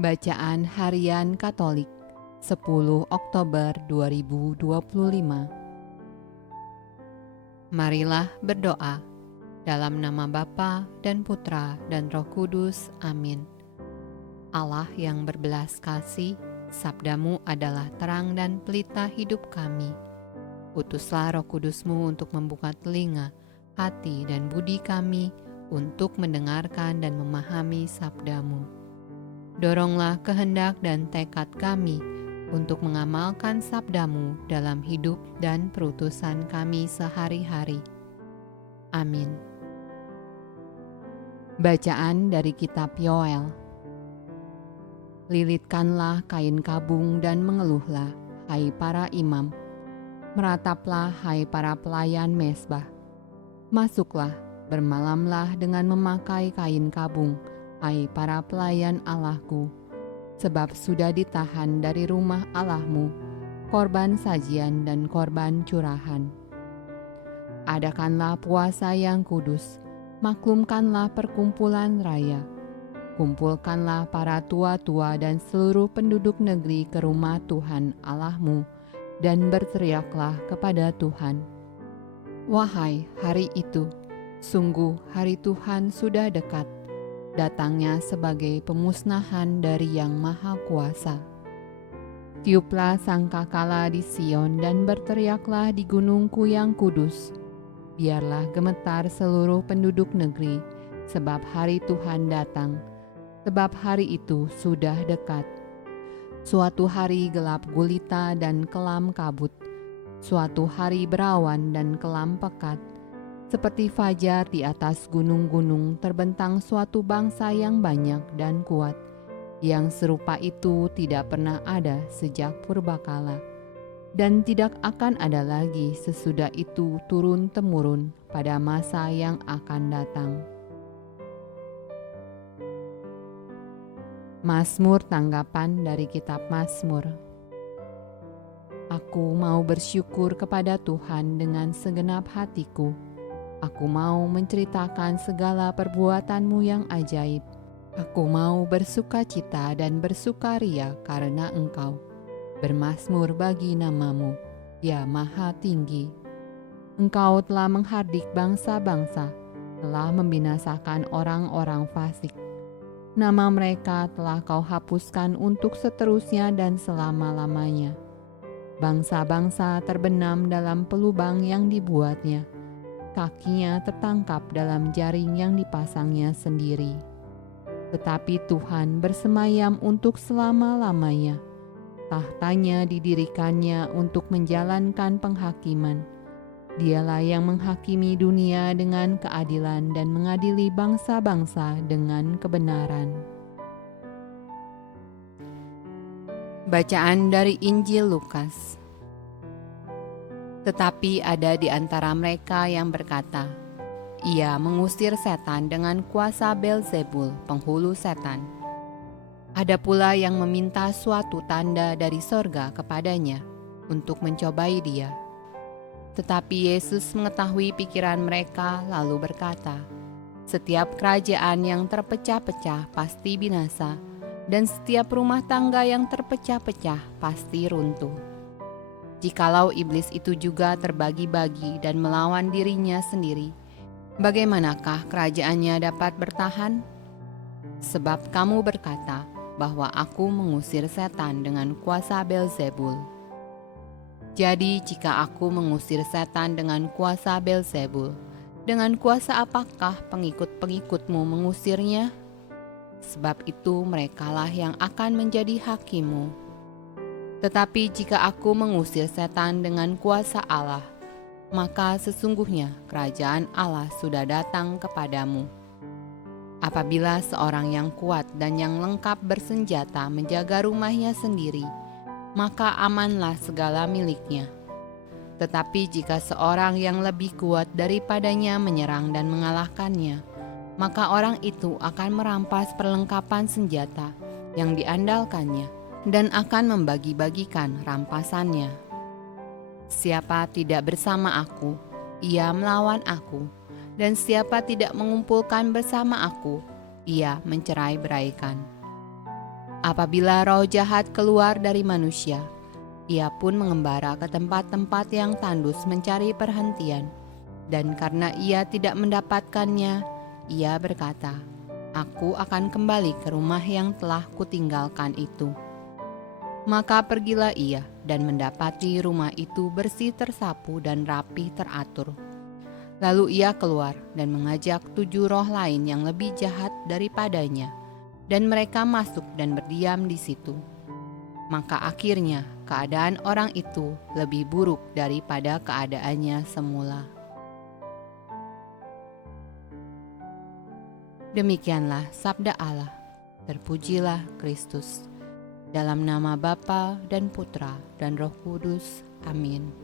Bacaan Harian Katolik 10 Oktober 2025. Marilah berdoa dalam nama Bapa dan Putra dan Roh Kudus. Amin. Allah yang berbelas kasih, sabdamu adalah terang dan pelita hidup kami. Utuslah Roh Kudusmu untuk membuka telinga, hati dan budi kami untuk mendengarkan dan memahami sabdamu. Doronglah kehendak dan tekad kami untuk mengamalkan sabdamu dalam hidup dan perutusan kami sehari-hari. Amin. Bacaan dari Kitab Yoel. Lilitkanlah kain kabung dan mengeluhlah, hai para imam. Merataplah, hai para pelayan mezbah. Masuklah, bermalamlah dengan memakai kain kabung, hai para pelayan Allahku. Sebab sudah ditahan dari rumah Allahmu korban sajian dan korban curahan. Adakanlah puasa yang kudus, maklumkanlah perkumpulan raya. Kumpulkanlah para tua-tua dan seluruh penduduk negeri ke rumah Tuhan Allahmu, dan berteriaklah kepada Tuhan. Wahai hari itu, sungguh hari Tuhan sudah dekat, datangnya sebagai pemusnahan dari Yang Maha Kuasa. Tiuplah sangkakala di Sion dan berteriaklah di gunungku yang kudus. Biarlah gemetar seluruh penduduk negeri, sebab hari Tuhan datang, sebab hari itu sudah dekat. Suatu hari gelap gulita dan kelam kabut, suatu hari berawan dan kelam pekat. Seperti fajar di atas gunung-gunung terbentang suatu bangsa yang banyak dan kuat, yang serupa itu tidak pernah ada sejak purbakala, dan tidak akan ada lagi sesudah itu turun-temurun pada masa yang akan datang. Mazmur tanggapan dari Kitab Mazmur. Aku mau bersyukur kepada Tuhan dengan segenap hatiku. Aku mau menceritakan segala perbuatan-Mu yang ajaib. Aku mau bersukacita dan bersukaria karena Engkau. Bermazmur bagi nama-Mu, ya Maha Tinggi. Engkau telah menghardik bangsa-bangsa, telah membinasakan orang-orang fasik. Nama mereka telah Kau hapuskan untuk seterusnya dan selama-lamanya. Bangsa-bangsa terbenam dalam pelubang yang dibuatnya. Kakinya tertangkap dalam jaring yang dipasangnya sendiri. Tetapi Tuhan bersemayam untuk selama-lamanya. Tahtanya didirikannya untuk menjalankan penghakiman. Dialah yang menghakimi dunia dengan keadilan dan mengadili bangsa-bangsa dengan kebenaran. Bacaan dari Injil Lukas. Tetapi ada di antara mereka yang berkata, ia mengusir setan dengan kuasa Beelzebul, penghulu setan. Ada pula yang meminta suatu tanda dari sorga kepadanya untuk mencobai dia. Tetapi Yesus mengetahui pikiran mereka lalu berkata, setiap kerajaan yang terpecah-pecah pasti binasa, dan setiap rumah tangga yang terpecah-pecah pasti runtuh. Jikalau iblis itu juga terbagi-bagi dan melawan dirinya sendiri, bagaimanakah kerajaannya dapat bertahan? Sebab kamu berkata bahwa aku mengusir setan dengan kuasa Beelzebul. Jadi jika aku mengusir setan dengan kuasa Beelzebul, dengan kuasa apakah pengikut-pengikutmu mengusirnya? Sebab itu merekalah yang akan menjadi hakimu. Tetapi jika aku mengusir setan dengan kuasa Allah, maka sesungguhnya kerajaan Allah sudah datang kepadamu. Apabila seorang yang kuat dan yang lengkap bersenjata menjaga rumahnya sendiri, maka amanlah segala miliknya. Tetapi jika seorang yang lebih kuat daripadanya menyerang dan mengalahkannya, maka orang itu akan merampas perlengkapan senjata yang diandalkannya dan akan membagi-bagikan rampasannya. Siapa tidak bersama aku, ia melawan aku, dan siapa tidak mengumpulkan bersama aku, ia mencerai-beraikan. Apabila roh jahat keluar dari manusia, ia pun mengembara ke tempat-tempat yang tandus mencari perhentian. Dan karena ia tidak mendapatkannya, ia berkata, "Aku akan kembali ke rumah yang telah kutinggalkan itu." Maka pergilah ia dan mendapati rumah itu bersih tersapu dan rapi teratur. Lalu ia keluar dan mengajak 7 roh lain yang lebih jahat daripadanya, dan mereka masuk dan berdiam di situ. Maka akhirnya keadaan orang itu lebih buruk daripada keadaannya semula. Demikianlah sabda Allah. Terpujilah Kristus. Dalam nama Bapa dan Putra dan Roh Kudus. Amin.